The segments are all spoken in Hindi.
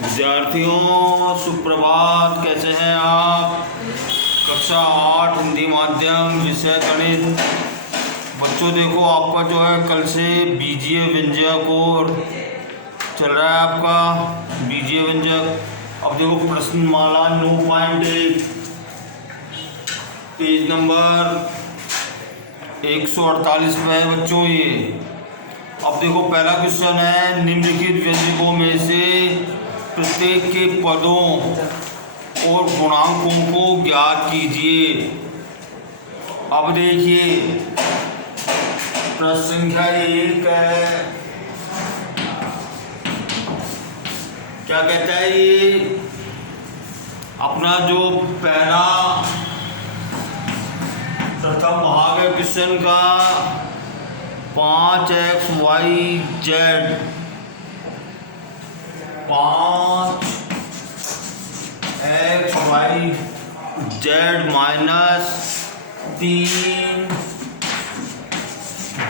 विद्यार्थियों सुप्रभात, कैसे हैं आप। कक्षा 8 हिंदी माध्यम विषय गणित। बच्चों देखो, आपका जो है कल से बीजीय व्यंजक और चल रहा है आपका बीजीय व्यंजक। अब देखो प्रश्नमाला 9.1 पेज नंबर 148 में है बच्चों ये। अब देखो पहला क्वेश्चन है, निम्नलिखित व्यंजकों में से प्रत्येक के पदों और गुणांकों को ज्ञात कीजिए। अब देखिए प्रश्न संख्या 1 है, क्या कहता है ये, अपना जो पहला प्रथम भाग है क्वेश्चन का 5x y z 5x y z minus 3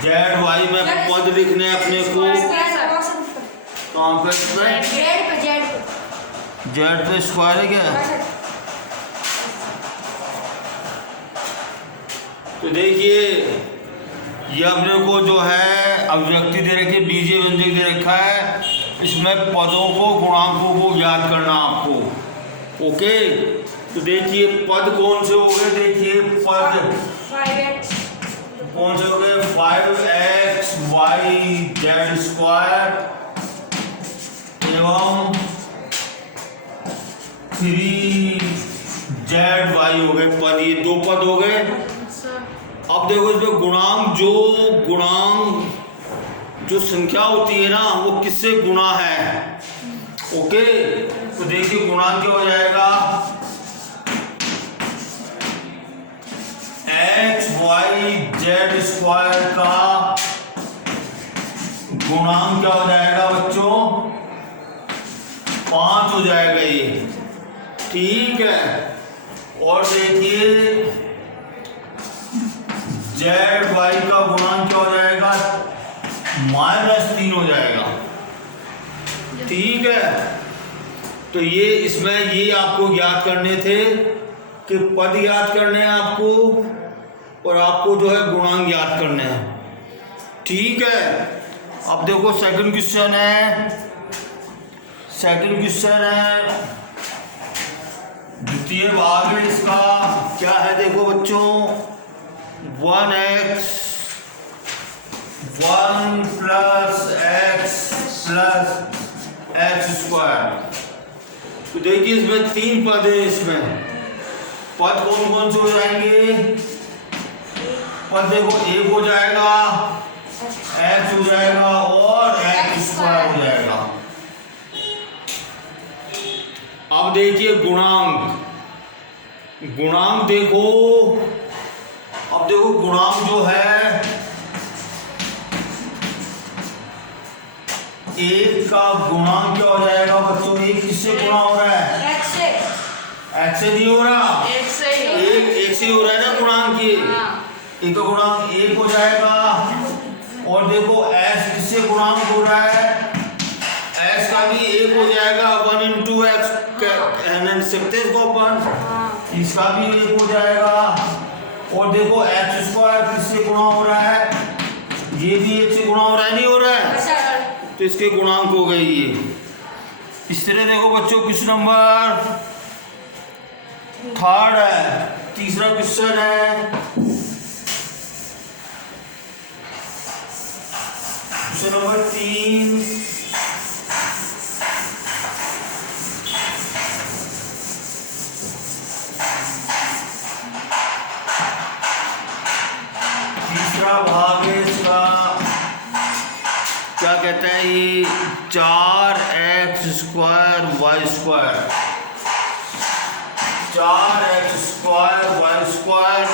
z y में पद लिखने अपने को कहाँ पे जेड पे स्क्वायर है क्या। तो देखिए ये अपने को जो है अभिव्यक्ति दे रखी है, बीजीय व्यंजक दे रखा है, इसमें पदों को गुणांकों को ज्ञात करना आपको। ओके, तो देखिए पद कौन से हो गए, देखिए पद 5x कौन से हो गए, 5x y z स्क्वायर एवं 3z y हो गए पद, ये दो पद हो गए। अब देखो इसमें गुणांक जो संख्या होती है ना वो किससे गुणा है। ओके, तो देखिए गुणांक क्या हो जाएगा, x y z स्क्वायर का गुणांक क्या हो जाएगा बच्चों, 5 हो जाएगा ये, ठीक है। और देखिए जेड वाई का गुणांक क्या हो जाएगा, -3 हो जाएगा, ठीक है। तो ये इसमें ये आपको ज्ञात करने थे कि पद याद करने हैं आपको और आपको जो है गुणांक याद करने हैं, ठीक है। अब देखो सेकंड क्वेश्चन है, द्वितीय भाग है इसका, क्या है देखो बच्चों, 1x 1 प्लस x स्क्वायर। तो देखिए इसमें 3 पद है, इसमें पद कौन कौन से हो जाएंगे, पद देखो एक हो जाएगा, x हो जाएगा और x स्क्वायर हो जाएगा। अब देखिए गुणांक देखो, अब देखो गुणांक जो है एक का गुणांक क्या हो जाएगा बच्चों, एक किससे गुणा हो रहा है, x से नहीं हो रहा, एक से हो रहा है ना गुणांक, ये एक का गुणांक 1 हो जाएगा। और देखो s किससे गुणांक हो रहा है, s का भी 1 हो जाएगा, 1 into x कहना सकते हैं इसको अपन, इसका भी 1 हो जाएगा। और देखो x स्क्वायर किससे गुणा हो रहा है, ये भी 1 से गुणा हो रहा है, नहीं हो रहा है, तो इसके गुणांक हो गए ये। इस तरह देखो बच्चों क्वेश्चन नंबर 3 है, तीसरा क्वेश्चन है, क्वेश्चन नंबर 3, तीसरा भाग है इसका, क्या कहता है ये, 4x square y square, 4x square y square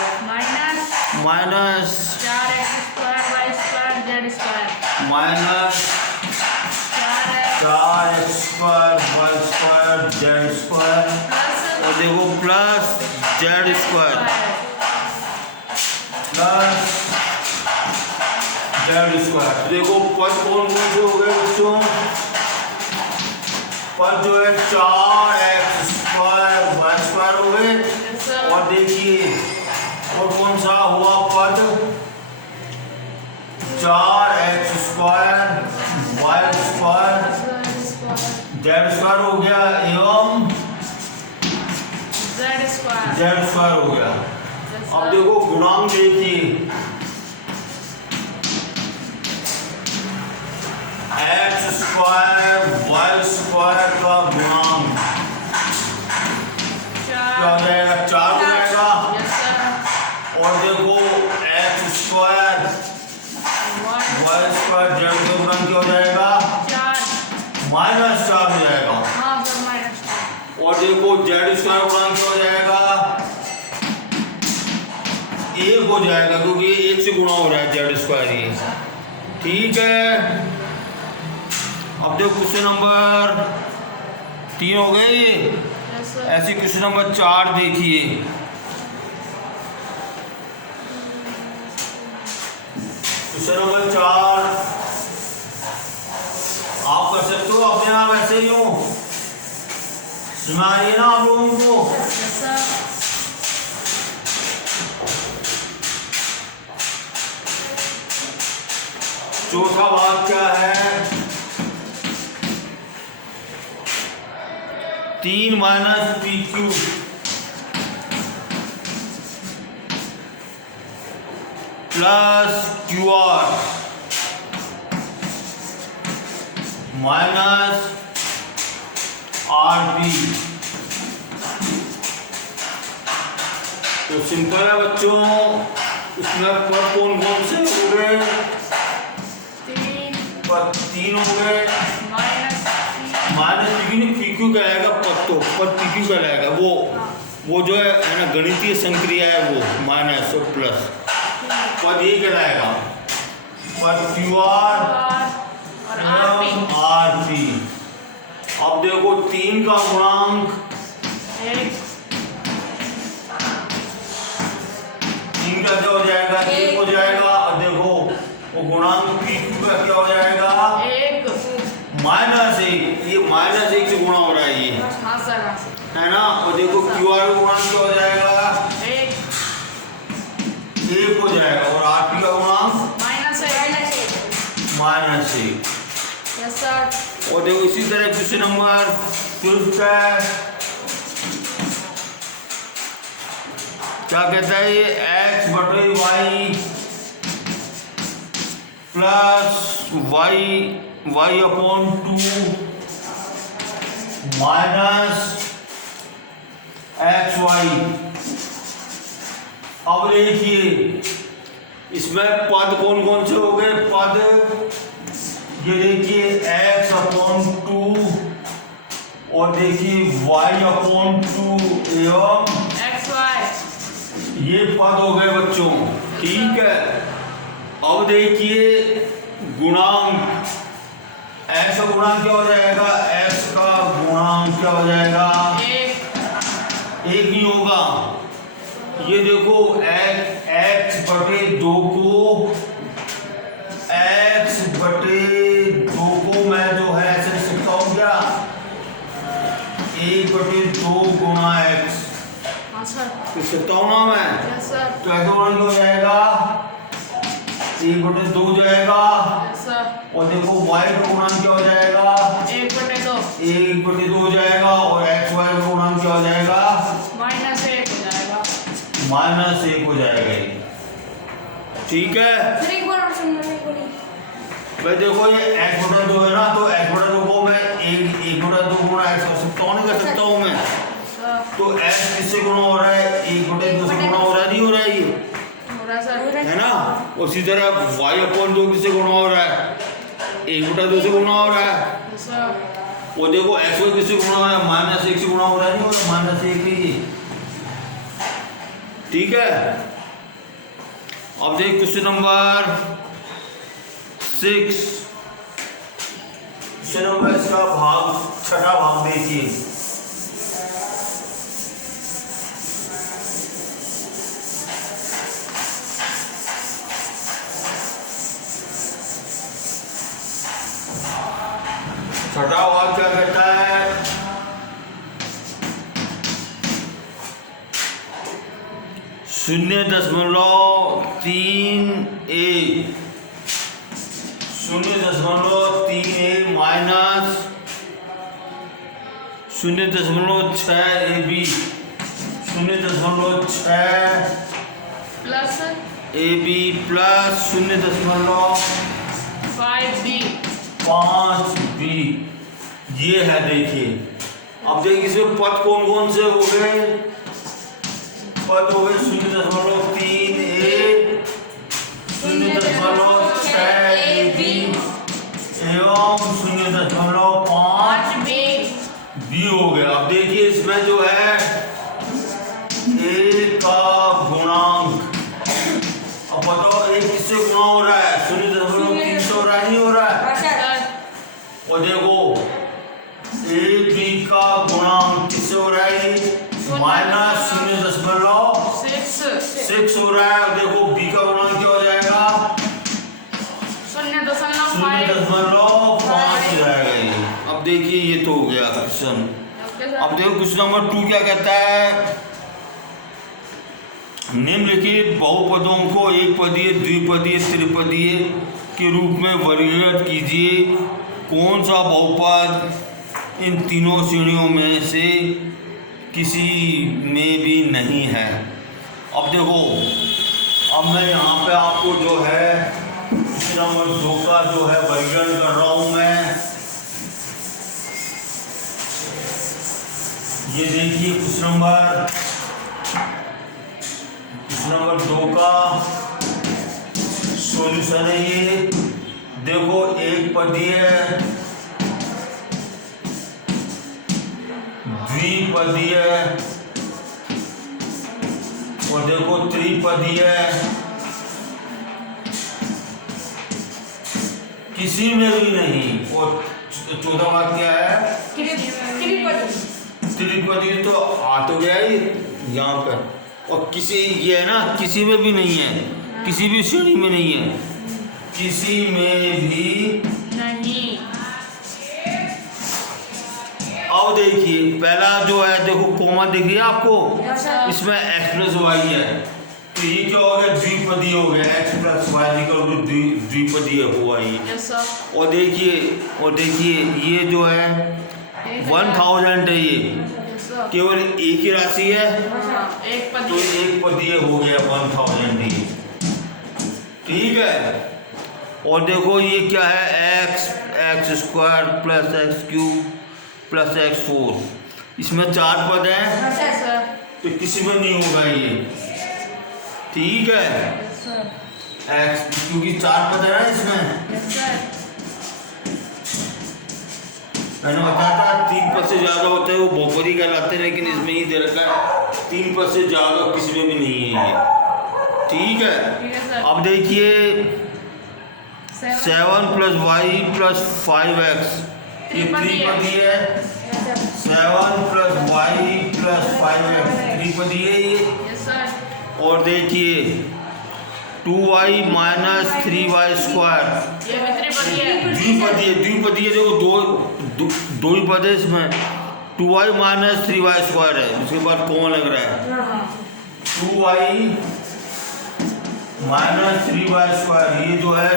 minus 4x square y square z square minus 4x square y square z square, और देखो plus z square plus z square. देखो पद कौन कौन से हो गए बच्चों, पद जो है 4x² y² हो गए। Yes, sir. और देखिए और कौन सा हुआ पद 4x² y² z² हो गया एवं z² हो गया। अब देखो गुणांक देखिए x² y² का गुणांक क्या हो जाएगा 4 हो जाएगा। और देखो x² y² z का गुणांक क्या हो जाएगा -4 हो जाएगा। और देखो z² गुणांक क्या हो जाएगा 1 हो जाएगा क्योंकि 1 से गुणा हो रहा है z² ये। ठीक है अब देखो क्वेश्चन नंबर 3 हो गए ये। ऐसे क्वेश्चन नंबर 4 देखिए। क्वेश्चन नंबर 4 आप कर सकते हो अपने आप ऐसे ही हो सुनाइए ना आप लोगों को। चौथा भाग क्या है 3 - pq plus QR minus RP। तो सिंपल है बच्चों इसमें पद कौन कौन से हो गए 3 हो गए माइनस PQ कहलाएगा पद तो पद PQ कहलाएगा वो जो है ना गणितीय संक्रिया है वो माइनस और प्लस पद ये कहलाएगा पद QR और RP। अब देखो 3 का गुणांक 3 का क्या हो जाएगा 1 हो जाएगा। और देखो वो गुणांक PQ का क्या हो जाएगा -1। ये -1 से गुणा हो रहा है ये है ना। और देखो QR का गुणांक क्या हो जाएगा 1 हो जाएगा। और RP का गुणांक -1। और देखो इसी तरह क्वेश्चन नंबर 5 है क्या कहता है ये x/y plus y/2 minus xy। अब देखिए इसमें पद कौन कौन से हो गए पद ये देखिए x/2 और देखिए y/2 एवं ये पद हो गए बच्चों। ठीक है अब देखिए गुणांक x का गुणांक क्या हो जाएगा x का गुणांक क्या हो जाएगा 1 नहीं होगा। ये देखो x/2 को मैं जो है ऐसे लिख सकता हूँ क्या 1/2 गुणा x लिख सकता हूँ ना मैं। तो ऐसा गुणांक हो जाएगा 1/2 हो जाएगा। और देखो y का गुणांक क्या हो जाएगा 1/2 हो जाएगा। और xy का गुणांक क्या हो जाएगा -1 हो जाएगा। ठीक है भाई देखो ये x/2 है ना तो x/2 को मैं 1/2 गुणा x कर सकता हूँ नहीं कर सकता हूँ मैं। तो x किससे गुणा हो रहा है 1/2 से गुणा हो रहा है नहीं हो रहा है ये है ना। उसी तरह y/2 किससे गुणा हो रहा है 1/2 से गुणा हो रहा है। वो देखो xy किससे गुणा हो रहा है -1 से गुणा हो रहा है नहीं हो रहा -1 ही। ठीक है अब देख क्वेश्चन नंबर 6 क्वेश्चन नंबर इसका भाग छठा भाग देखिए। छठा भाग क्या कहता है 0.31 0.31 minus 0.6 AB 0.6 plus AB plus 0.5B ये है। देखिए अब देखिए इसमें पद कौन कौन से हो गए। पद हो गए 0.3A 0.6 AB एवं 0.5 B हो गया। अब देखिए इसमें जो है A का गुणांक, अब बताओ A किससे गुणा हो रहा है? 0.3 से हो रहा है, नहीं हो रहा है? और देखो AB का गुणांक किससे हो रहा है? माइनस 0.6 हो रहा है। और देखो B का गुणांक क्या हो जाएगा? 0.5 हो जाएगा ये। अब देखिए ये तो हो गया क्वेश्चन। अब देखो क्वेश्चन नंबर 2 क्या कहता है। निम्नलिखित बहुपदों को एक पदीय, द्विपदीय, त्रिपदीय के रूप में वर्गीकृत कीजिए। कौन सा बहुपद इन तीनों श्रेणियों में से किसी में भी नहीं है? अब देखो, अब मैं यहाँ पे आपको जो है क्वेश्चन नंबर 2 का जो है वर्गीकरण कर रहा हूँ मैं। ये देखिए क्वेश्चन नंबर 2 का सॉल्यूशन है ये। देखो एक पदीय, द्विपदीय और देखो त्रिपदीय, किसी में भी नहीं। और चौथा बात क्या है? त्रिपदीय तो आ तो गया ही यहाँ पर। और किसी ये है ना, किसी में भी नहीं है, किसी भी श्रेणी में नहीं है, किसी में भी नहीं। अब देखिए पहला जो है, देखो कोमा दिख रही है आपको, इसमें x प्लस वाई है, तो ये क्या हो गया? द्विपदीय हो गया। x प्लस वाई द्विपदीय हुआ ये। और देखिए ये जो है 1000 है, ये केवल एक ही राशि है, तो एक पदीय हो गया 1000 ये। ठीक है। और देखो ये क्या है? x square plus x cube plus x4, इसमें 4 पद हैं, तो किसी में नहीं होगा ये। ठीक है। x क्योंकि 4 पद है ना इसमें। मैंने बताया था 3 पद से ज्यादा होते हैं वो बहुपदी कहलाते हैं, लेकिन इसमें ही दे रखा है 3 पद से ज्यादा किसी में भी नहीं है ये। ठीक है। अब देखिए 7 प्लस वाई प्लस 5x, ये त्रिपदीय है। 7 प्लस वाई प्लस 5x त्रिपदीय है ये। और देखिए 2y माइनस 3y स्क्वायर, द्विपदीय देखो दो ही पद है इसमें। 2y माइनस 3y स्क्वायर है, उसके बाद कौन लग रहा है? 2y माइनस 3y स्क्वायर, ये जो है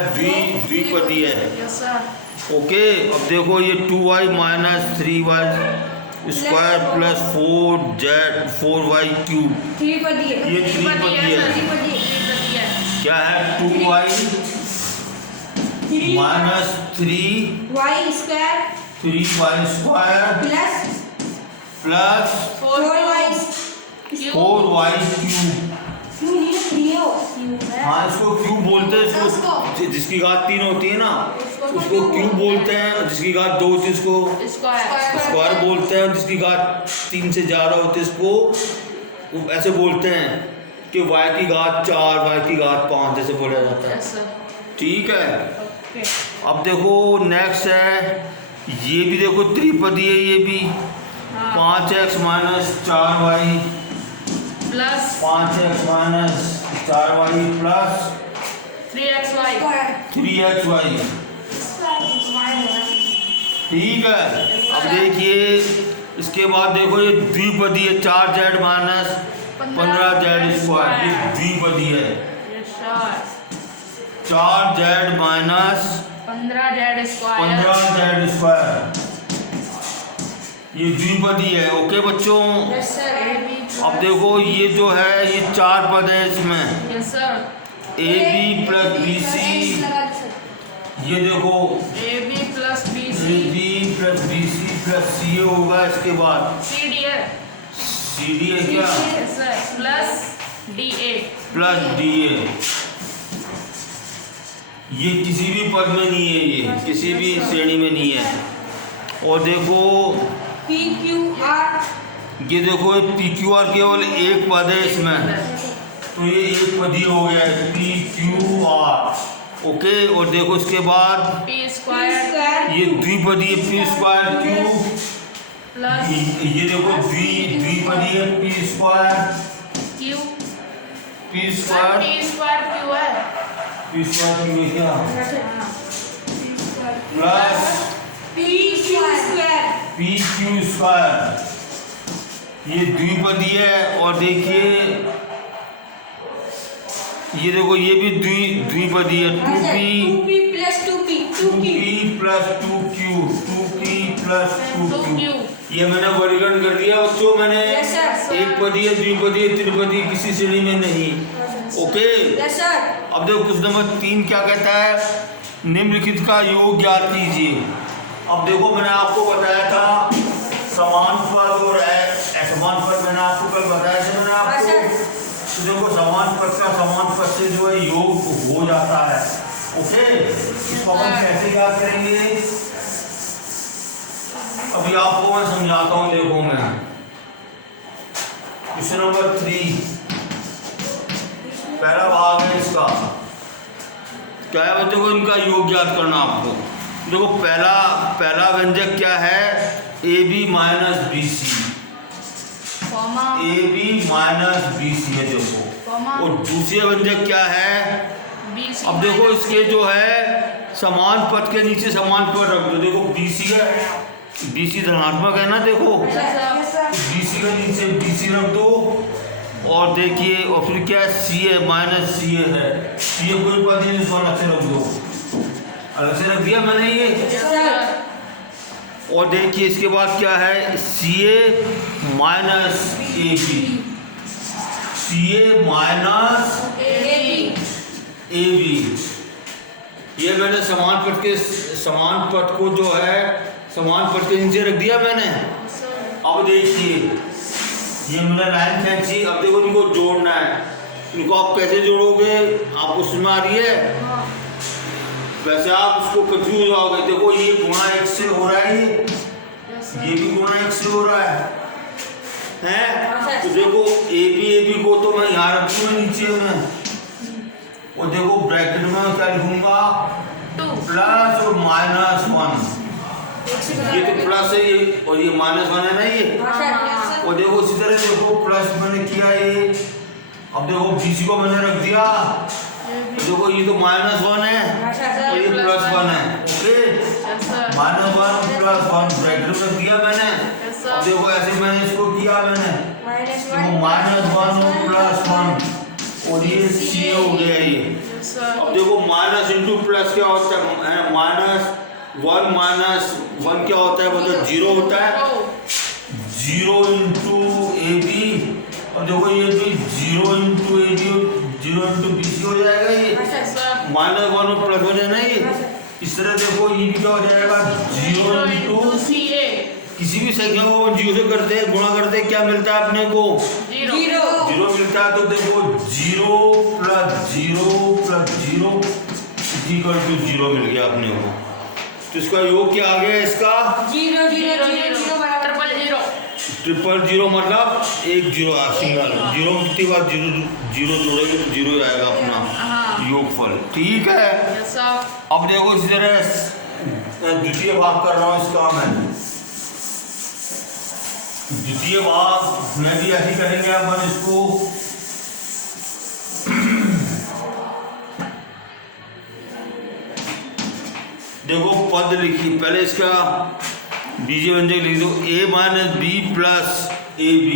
द्विपदीय है। ओके। अब देखो ये 2y minus 3y square plus 4y cube, ये त्रिपदीय है। क्या है? 2y minus 3y square plus 4y cube. हाँ, इसको क्यूब बोलते हैं, इसको जिसकी घात 3 होती है ना उसको क्यूब बोलते हैं, जिसकी घात 2 होती है उसको स्क्वायर बोलते हैं, जिसकी घात 3 से ज़्यादा होती है इसको ऐसे बोलते हैं कि y की घात 4, y की घात 5 जैसे बोला जाता है। ठीक है। अब देखो नेक्स्ट है, ये भी देखो त्रिपदीय है ये भी। 5x minus 4y plus 5x minus 4y plus 3xy। ठीक है। अब देखिए इसके बाद देखो ये द्विपदीय 4z माइनस 15z स्क्वायर, ये द्विपदी है। Yes, sir. 4z minus 15z square. 15z square, ये द्विपदी है। ओके बच्चों, Yes, sir. अब देखो ये जो है ये 4 पद है इसमें, Yes, sir. AB plus BC, ये देखो AB plus BC. AB plus BC plus CA होगा, इसके बाद CD है. CD है क्या, Yes, sir. Plus DA. Plus DA। ये किसी भी पद में नहीं है, ये किसी भी श्रेणी में नहीं है। और देखो PQR. ये देखो PQR केवल एक पद है इसमें, तो ये एक पदी हो गया है PQR। ओके, और देखो इसके बाद P square. ये द्विपदी है P स्क्वायर Q, Plus ये देखो द्विपदी है P square Q. P Sir, square P square Q है. P स्क्वायर Q है क्या, प्लस PQ स्क्वायर, ये द्विपदी है। और देखिए ये देखो ये भी द्विपदी है 2P plus 2P. 2P plus 2Q, 2P plus 2Q। 2Q. ये मैंने वर्गीकरण कर दिया बच्चों, मैंने Yes, sir. एक पदी है, द्विपदी है, त्रिपदी किसी श्रेणी में नहीं। Okay, Yes, sir. अब देखो क्वेश्चन नंबर 3 क्या कहता है, निम्नलिखित का योग ज्ञात कीजिए। अब देखो मैंने आपको बताया था समान पद और असमान पद, मैंने आपको कल बताया था मैंने आपको, तो देखो समान पद का समान पद से जो है योग हो जाता है। ओके, इसको हम कैसे याद करेंगे, अभी आपको मैं समझाता हूँ। देखो मैं क्वेश्चन नंबर 3 पहला भाग है इसका, क्या है बच्चों को, इनका योग ज्ञात करना आपको। देखो पहला व्यंजक क्या है, AB minus BC, Comma. AB minus BC है देखो, Comma. और दूसरा व्यंजक क्या है, BC. अब देखो इसके जो है समान पद के नीचे समान पद रख दो। देखो BC है, BC धनात्मक है ना, देखो Yes, sir. BC के नीचे BC रख दो। और देखिए और फिर क्या है, CA माइनस CA है, CA कोई पद नहीं, इसको अलग से रख दो, अलग से रख दिया मैंने ये। Yes, sir. और देखिए इसके बाद क्या है, CA minus AB, CA minus AB, ये मैंने समान पद को जो है समान पद के नीचे रख दिया मैंने। अब देखिए ये मैंने लाइन खींची, अब देखो इनको जोड़ना है, इनको आप कैसे जोड़ोगे, आपको समझ आ रही है, वैसे आप इसको कंफ्यूज हो जाओगे। देखो ये गुणा 1 से हो रहा है, ये भी गुणा 1 से हो रहा है? तो देखो AB को तो मैं यहाँ रख दूंगा नीचे में, और देखो ब्रैकेट में क्या लिखूंगा, प्लस और माइनस 1, ये तो प्लस है ये, और ये माइनस 1 है ना ये। और देखो इसी तरह देखो प्लस मैंने किया ये, अब देखो BC को मैंने रख दिया, तो देखो ये तो माइनस 1 है और ये प्लस 1 है। ओके, माइनस 1 प्लस 1 ब्रैकेट में रख दिया मैंने। अब देखो ऐसे मैंने इसको किया मैंने, देखो माइनस 1 और प्लस 1, और ये CA हो गया ये। अब देखो माइनस इंटू प्लस क्या होता है, माइनस 1 क्या होता है, मतलब 0 होता है, 0 इंटू AB, और देखो ये भी 0 इंटू AB, 0 इंटू BC हो जाएगा ये, माइनस 1 और प्लस 1 है ना ये। इस तरह देखो ये भी क्या हो जाएगा, 0 इंटू CA. किसी भी संख्या को 0 से करते हैं, गुणा करते हैं, क्या मिलता है अपने को, 0 मिलता है। तो देखो 0 प्लस 0 प्लस 0 इक्वल टू 0 मिल गया अपने को। तो इसका योग क्या आ गया, इसका 0 0 0 बराबर 0 मतलब 1 0 सिंगल, 0 कितनी बार 0 जोड़ेंगे तो 0 आएगा अपना योगफल। ठीक है, अब देखो इसी तरह द्वितीय भाग कर रहा हूँ इसका मैं, द्वितीय भाग में भी ऐसे करेंगे अपन इसको। देखो पद लिखिए, पहले इसका बीजीय व्यंजक लिख दो, A minus B plus AB,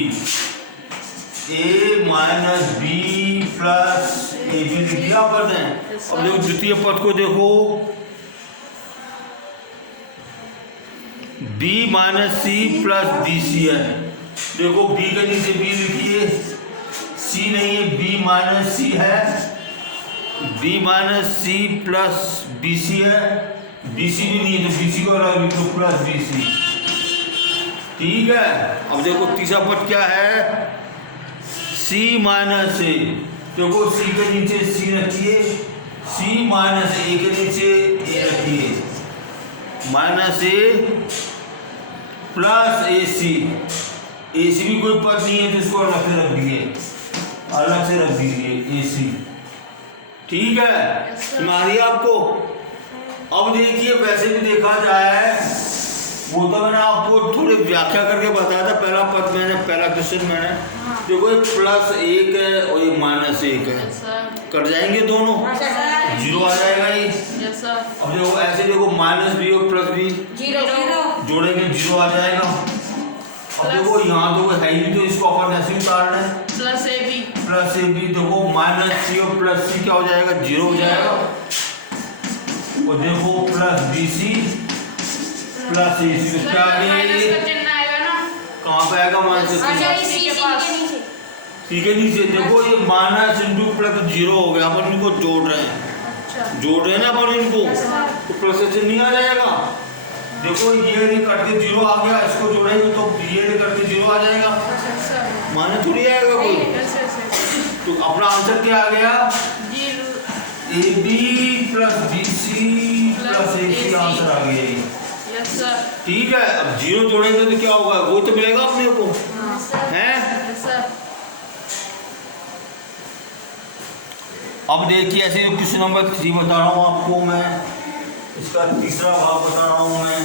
A minus B plus A B लिख दिया पद है। अब देखो द्वितीय पद को देखो, B minus C plus B C है। देखो बी के नीचे बी लिखिए, सी नहीं है, बी माइनस सी है, B minus C plus B C है, बी सी भी नहीं है तो बी सी को अलग लिख लो प्लस बी सी। ठीक है। अब देखो तीसरा पद क्या है, सी माइनस ए। देखो सी के नीचे सी रखिए, सी माइनस ए के नीचे ए रखिए, माइनस ए प्लस ए सी। ए सी भी कोई पद नहीं है तो इसको अलग से रख दिए, अलग से रख दीजिए ए सी। ठीक है, समझ आपको। अब देखिए वैसे भी देखा जाए, वो तो मैंने आपको थोड़ी व्याख्या करके बताया था। पहला पद मैंने, पहला क्वेश्चन मैंने, देखो ये प्लस एक है और ये माइनस एक है, कट जाएंगे दोनों, जीरो आ जाएगा ये। अब देखो ऐसे देखो माइनस बी और प्लस बी जोड़ेंगे जीरो आ जाएगा। अब देखो यहाँ तो है ही, तो इसको अपन ऐसे उतारना है, प्लस ए बी। देखो माइनस सी और प्लस सी क्या हो जाएगा, जीरो हो जाएगा। और देखो plus B C plus A सी, क्या आ गया, कहाँ पे आएगा, माइनस सी के नीचे। देखो ये माइनस इंटू प्लस जीरो हो गया, अपन इनको जोड़ रहे हैं, जोड़ रहे हैं ना अपन इनको, तो प्लस से नहीं आ जाएगा। देखो ये कट के जीरो आ गया, इसको जोड़ेंगे तो ये कट के जीरो आ जाएगा, माने थोड़ी आएगा कोई। तो अपना आंसर क्या आ गया, A B plus B C plus A C, answer आ गया। ठीक है। अब जीरो जोड़ेंगे तो क्या होगा, वो तो मिलेगा अपने को, हैं। अब देखिए ऐसे क्वेश्चन नंबर 3 बता रहा हूँ आपको मैं, इसका तीसरा भाग बता रहा हूँ मैं।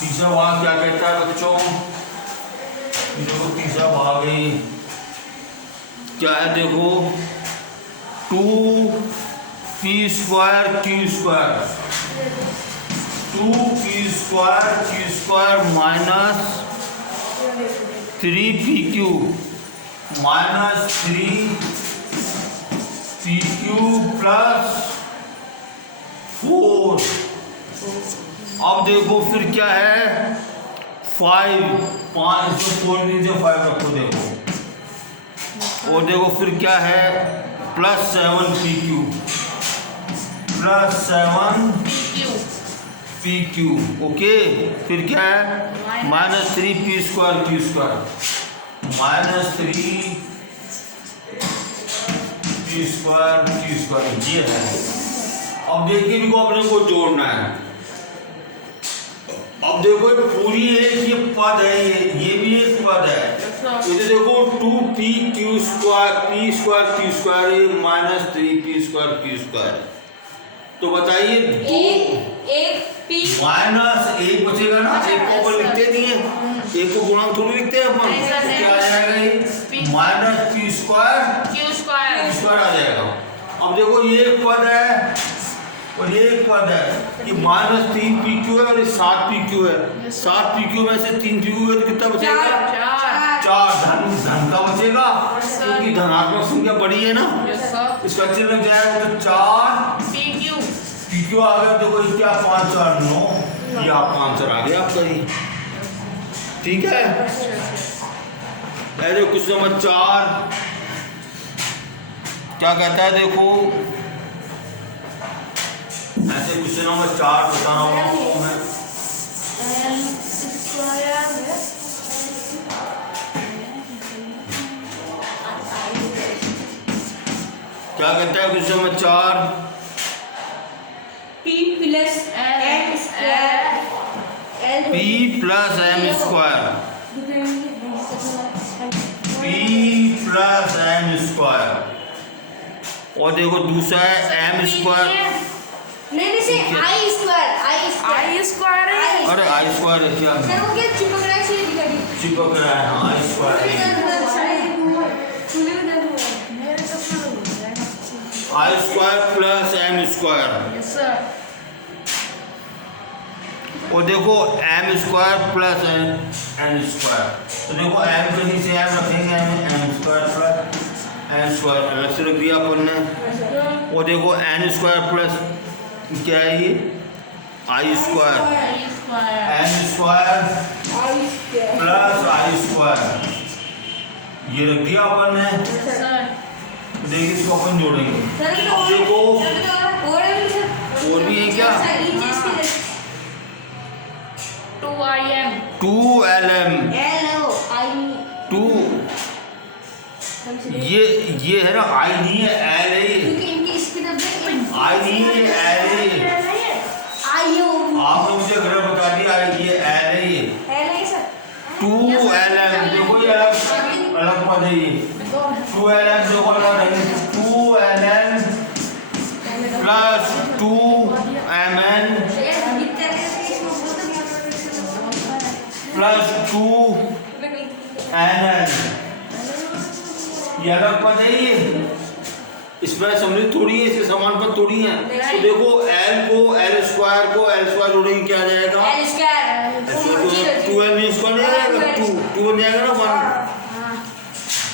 तीसरा भाग क्या कहता है बच्चों, देखो तीसरा भाग है क्या है, देखो 2p square q square, 2p square q square minus 3pq minus 3pq plus 4। अब देखो फिर क्या है, 5 इसको 4 नीचे 5 रखो, देखो। और देखो फिर क्या है, plus 7pq plus 7pq। Okay, फिर क्या है, minus 3p square q square minus 3p square q square, ये है। अब देखिए इनको अपने को जोड़ना है। अब देखो पूरी एक ये पद है, ये भी एक पद है। ये देखो 2pq square p square q square minus 3p square q square. तो बताइए एक p माइनस एक बचेगा ना, एक को अपन लिखते नहीं है, एक को गुणांक थोड़ी लिखते हैं अपन। क्या आ जाएगा ये, minus p square q square आ जाएगा। अब देखो ये एक पद है और ये एक पद है, ये माइनस 3pq है और ये 7pq है। 7pq में से 3pq है तो कितना बचेगा, 4 धन का बचेगा, क्योंकि धनात्मक संख्या बड़ी है ना, इसका चिन्ह लग जाएगा तो 4pq आ गया। देखो ये क्या, 5 4 9, ये आपका आंसर आ गया आपका ये। ठीक है। ऐसे क्वेश्चन नंबर 4 क्या कहता है, देखो ऐसे क्वेश्चन नंबर 4 बता रहा हूँ आपको मैं। क्या कहता है question number 4, p plus m square p plus m square, p plus m square. और देखो दूसरा है m स्क्वायर, नहीं से i स्क्वायर है। अरे i स्क्वायर है क्या, सर वो क्या चिपक रहा है, से दिखाई चिपक रहा है, हाँ i square i square plus m square. और देखो M square plus N square, तो देखो एम के नीचे एम रखेंगे, M square plus N square अलग से रख दिया अपन ने। और देखो एन स्क्वायर प्लस क्या है ये आई स्क्वायर, एन स्क्वायर प्लस आई स्क्वायर ये रख दिया अपन ने। देखिए इसको अपन जोड़ेंगे। अब देखो और भी है क्या, 2lm 2 ये है ना, आई नहीं है एल है, आई नहीं है एल है। आपने मुझे गलत बता दिया, ये एल है, ये 2lm देखो ये अलग पद है, ये 2lm देखो अलग है, 2lm plus 2mn plus 2nn ये अलग पद है। ये इसमें समझ थोड़ी है, इसके समान पद थोड़ी है। तो देखो एल को एल स्क्वायर जोड़ेंगे क्या आ जाएगा, 2n स्क्वायर नहीं आएगा, 2 बन जाएगा ना 1,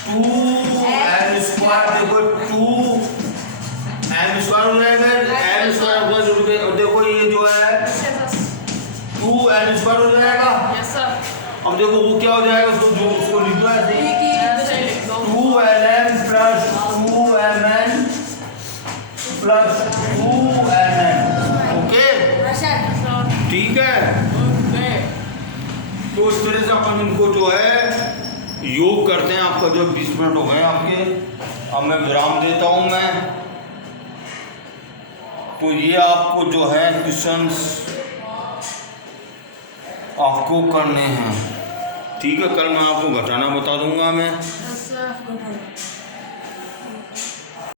2l स्क्वायर देखो 2m स्क्वायर हो जाएगा, l स्क्वायर प्लस जुड़ गए। और देखो ये जो है 2l स्क्वायर हो जाएगा। अब देखो वो क्या हो जाएगा, उसको लिख दो ऐसे ही, 2lm plus 2mn plus 2nn। Okay ठीक है, तो इस तरह से अपन इनको जो है योग करते हैं। आपका जो 20 मिनट हो गए आपके, अब मैं विराम देता हूं मैं। तो ये आपको जो है क्वेश्चंस आपको करने हैं, ठीक है। कल मैं आपको घटाना बता दूंगा मैं।